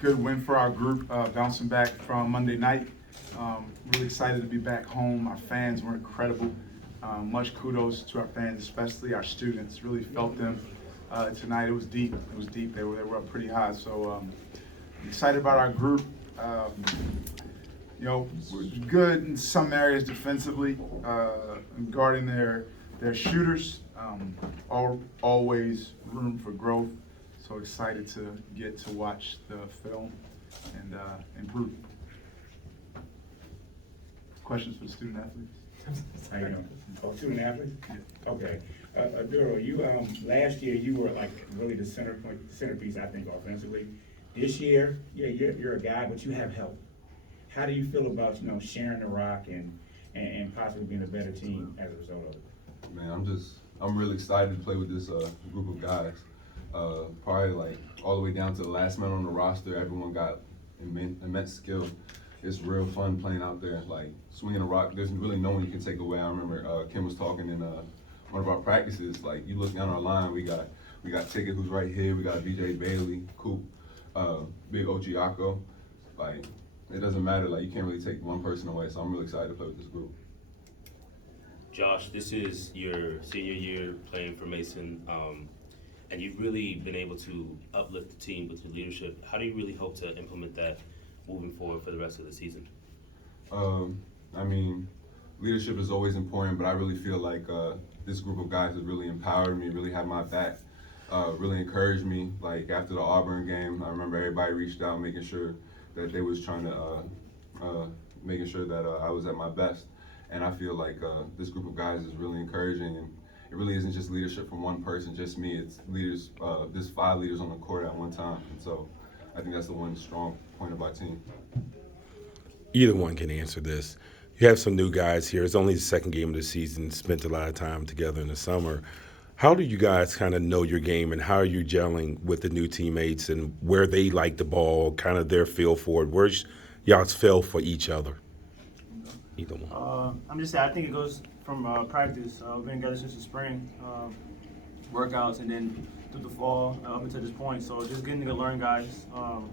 Good win for our group, bouncing back from Monday night. Really excited to be back home. Our fans were incredible. Much kudos to our fans, especially our students. Really felt them tonight. It was deep. It was deep. They were up pretty high. So I'm excited about our group. We're good in some areas defensively, guarding their shooters. Always room for growth. So excited to get to watch the film and improve. Questions for the student athletes? How you doing? Oh, student athletes? Okay. Oduro, you last year you were like really the centerpiece, I think, offensively. This year, yeah, you're a guy, but you have help. How do you feel about sharing the rock and possibly being a better team as a result of it? Man, I'm really excited to play with this group of guys. Probably like all the way down to the last man on the roster. Everyone got immense skill. It's real fun playing out there. Like swinging a rock, there's really no one you can take away. I remember Kim was talking in one of our practices. Like you look down our line, we got Ticket, who's right here. We got BJ Bailey, Coop, Big Ochiako. Like it doesn't matter. Like you can't really take one person away. So I'm really excited to play with this group. Josh, this is your senior year playing for Mason, and you've really been able to uplift the team with your leadership. How do you really hope to implement that moving forward for the rest of the season? I mean, leadership is always important, but I really feel like this group of guys has really empowered me, really had my back, really encouraged me. Like after the Auburn game, I remember everybody reached out, making sure that they was trying to, making sure that I was at my best. And I feel like this group of guys is really encouraging, and it really isn't just leadership from one person, just me. It's leaders. There's 5 leaders on the court at one time, and so I think that's the one strong point of our team. Either one can answer this. You have some new guys here. It's only the second game of the season. Spent a lot of time together in the summer. How do you guys kind of know your game, and how are you gelling with the new teammates, and where they like the ball, kind of their feel for it? Where's y'all's feel for each other? Either one. I'm just saying, I think it goes from practice. We've been together since the spring, workouts, and then through the fall up until this point. So just getting to learn guys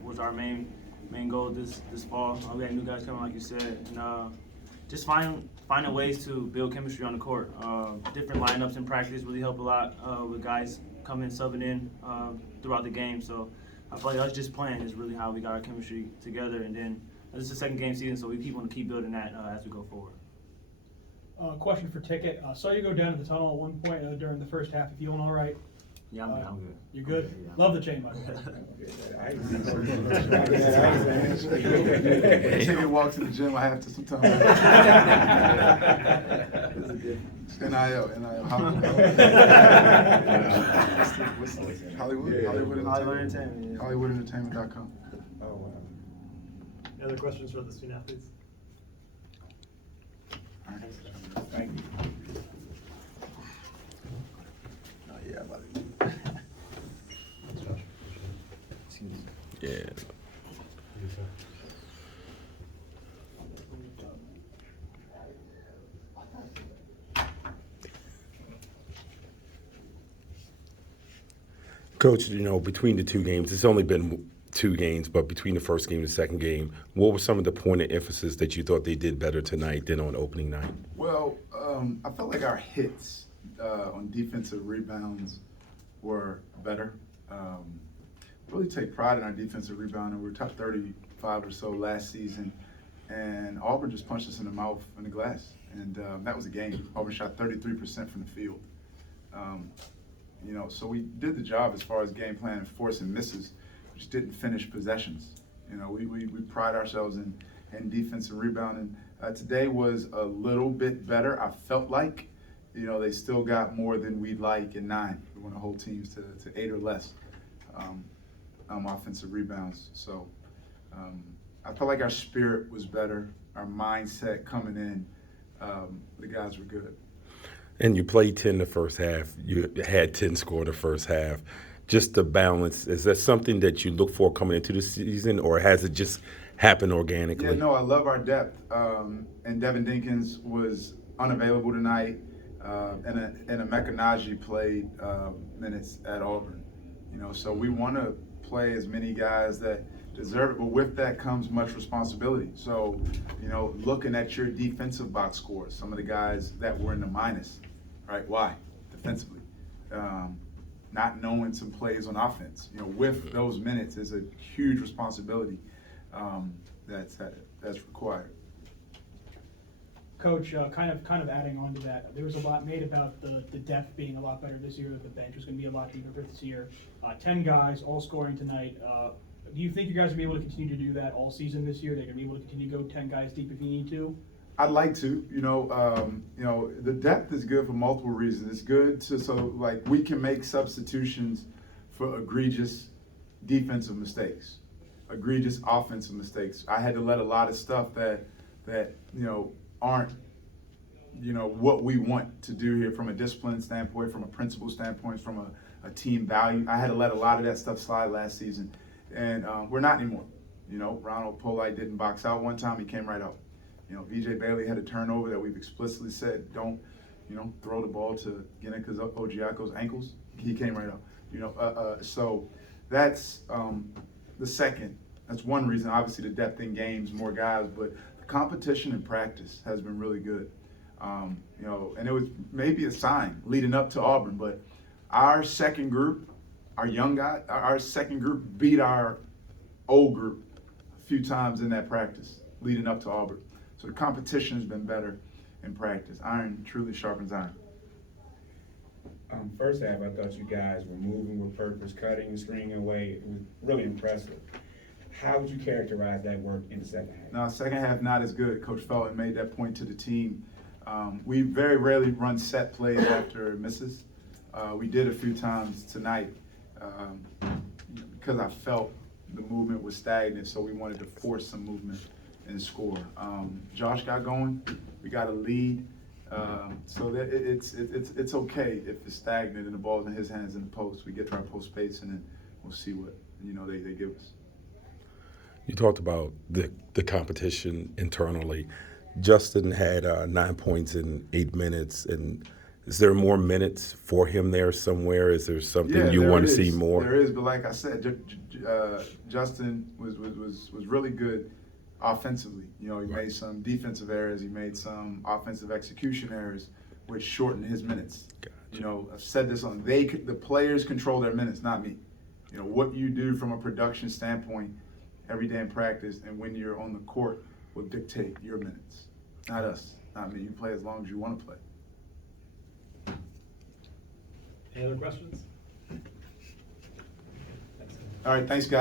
was our main goal this fall. We had new guys coming, like you said, and just finding ways to build chemistry on the court. Different lineups in practice really help a lot with guys coming, subbing in throughout the game. So I feel like us just playing is really how we got our chemistry together, and then this is the second game season, so we want to keep building that as we go forward. Question for Ticket. Saw you go down to the tunnel at one point during the first half. You feeling all right? Yeah, I'm good. You good? Okay, yeah. Love the chain, by the way. Ticket walks to the gym. I have to sometimes. NIL. Hollywood Entertainment.com. Oh, wow. Any other questions for the student athletes? Thank you. Yeah. Coach, between the two games, it's only been 2 games, but between the first game and the second game, what were some of the point of emphasis that you thought they did better tonight than on opening night? Well, I felt like our hits on defensive rebounds were better. Really take pride in our defensive rebounding. We were top 35 or so last season, and Auburn just punched us in the mouth in the glass, and that was a game. Auburn shot 33% from the field. So we did the job as far as game plan and forcing misses. We just didn't finish possessions. We pride ourselves in defensive rebounding. Today was a little bit better. I felt like, they still got more than we'd like in 9. We want to hold teams to 8 or less offensive rebounds. So I felt like our spirit was better, our mindset coming in. The guys were good. And you played 10 the first half. You had 10 score the first half. Just the balance, is that something that you look for coming into the season, or has it just happened organically? Yeah, no, I love our depth. And Devin Dinkins was unavailable tonight, and Emeka Naji played minutes at Auburn. So we want to play as many guys that deserve it, but with that comes much responsibility. So, you know, looking at your defensive box scores, some of the guys that were in the minus, right? Why? Defensively. Not knowing some plays on offense, you know, with those minutes is a huge responsibility that's required. Coach, kind of adding on to that, there was a lot made about the depth being a lot better this year, that the bench was going to be a lot deeper this year. 10 guys all scoring tonight. Do you think you guys will be able to continue to do that all season this year? They're going to be able to continue to go 10 guys deep if you need to? I'd like to, you know, the depth is good for multiple reasons. It's good so like we can make substitutions for egregious defensive mistakes, egregious offensive mistakes. I had to let a lot of stuff that you know aren't, you know, what we want to do here from a discipline standpoint, from a principle standpoint, from a team value. I had to let a lot of that stuff slide last season, and we're not anymore. You know, Ronald Polite didn't box out one time; he came right out. You know, VJ Bailey had a turnover that we've explicitly said don't, you know, throw the ball to Ginika's Ojiako's ankles. He came right out. You know, so that's the second. That's one reason. Obviously, the depth in games, more guys, but the competition in practice has been really good. You know, and it was maybe a sign leading up to Auburn, but our second group, our young guy, our second group beat our old group a few times in that practice leading up to Auburn. So the competition has been better in practice. Iron truly sharpens iron. First half, I thought you guys were moving with purpose, cutting and stringing away. It was really impressive. How would you characterize that work in the second half? No, second half not as good. Coach Felton made that point to the team. We very rarely run set plays after misses. We did a few times tonight because I felt the movement was stagnant, so we wanted to force some movement and score. Josh got going. We got a lead. So that it's okay if it's stagnant and the ball's in his hands in the post. We get to our post space and then we'll see what they give us. You talked about the competition internally. Justin had 9 points in 8 minutes, and is there more minutes for him there somewhere? Is there something you want to see more? There is, but like I said, Justin was really good offensively. You know, he made some defensive errors, he made some offensive execution errors, which shortened his minutes. Gotcha. You know, I've said this on the players control their minutes, not me. You know, what you do from a production standpoint every day in practice and when you're on the court will dictate your minutes, not us, not me. You play as long as you want to play. Any other questions? All right, thanks, guys.